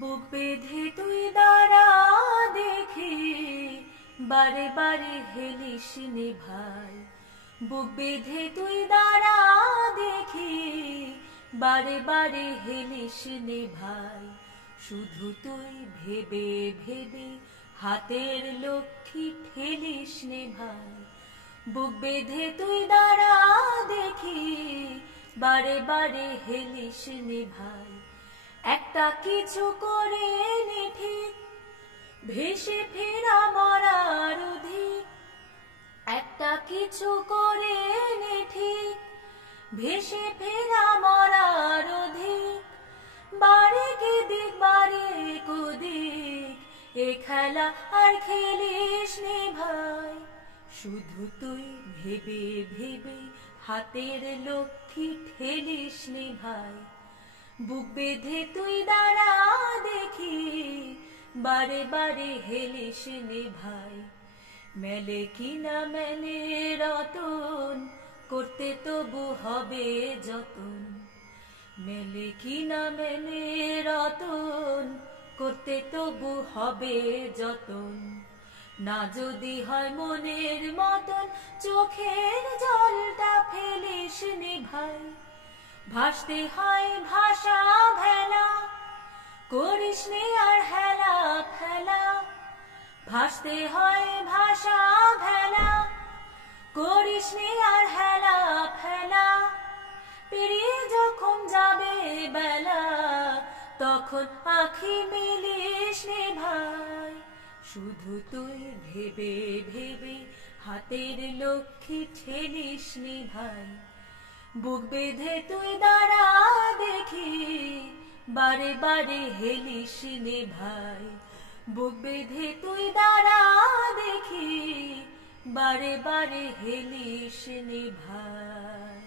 বুক বেঁধে তুই দাঁড়া দেখি, বারে বারে হেলিস নে ভাই। বুক বেঁধে তুই দাঁড়া দেখি, বারে বারে হেলিস নে ভাই। শুধু তুই ভেবে ভেবে হাতের লক্ষ্মী ঠেলিস নে ভাই। বুক বেঁধে তুই দাঁড়া দেখি, বারে বারে হেলিস নে ভাই। একটা কিছু করে নে ঠিক, ভেসে ফেরা মরার অধিক। একটা কিছু করে নে ঠিক, ভেসে ফেরা মরার অধিক। বারে দিক বারে কুদিক, এ খেলা আর খেলিস নে ভাই। শুধু তুই ভেবে ভেবে হাতের লক্ষ্মী ঠেলিস নে ভাই। বুক বেঁধে তুই দাঁড়া দেখি, বারে বারে হেলিস নে ভাই। মেলে কিনা মেলে রতন, করতে তবু হবে যতন। মেলে কিনা মেলে রতন, করতে তবু হবে যতন। না যদি হয় মনের মতন, চোখের জলটা ফেলিস নে ভাই। ভাসতে হয় ভাষা ভেলা, করিস নে আর হেলা ফেলা। ভাসতে হয় ভাষা ভেলা, করিস নে আর হেলা ফেলা। পেরিয়ে যখন যাবে বেলা, তখন আঁখি মেলিস নে ভাই। শুধু তুই ভেবে ভেবে হাতের লক্ষ্মী ঠেলিস নে ভাই। বুক বেঁধে তুই দাঁড়া দেখি, বারে বারে হেলিস নে ভাই। বুক বেঁধে তুই দাঁড়া দেখি, বারে বারে হেলিস নে ভাই।